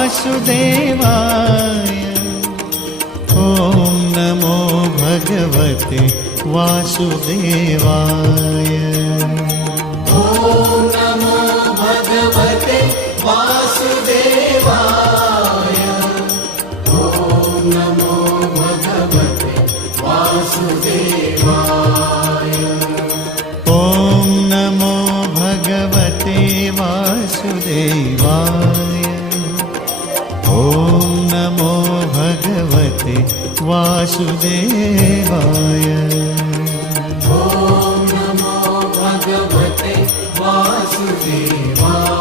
वासुदेवाय। ॐ नमो भगवते वासुदेवाय। ॐ नमो भगवते वासुदेवाय। ॐ नमो भगवते वासुदेवाय। ॐ नमो भगवते वासुदेवाय। ॐ नमो भगवते वासुदेवाय। ॐ नमो भगवते वासुदेवाय।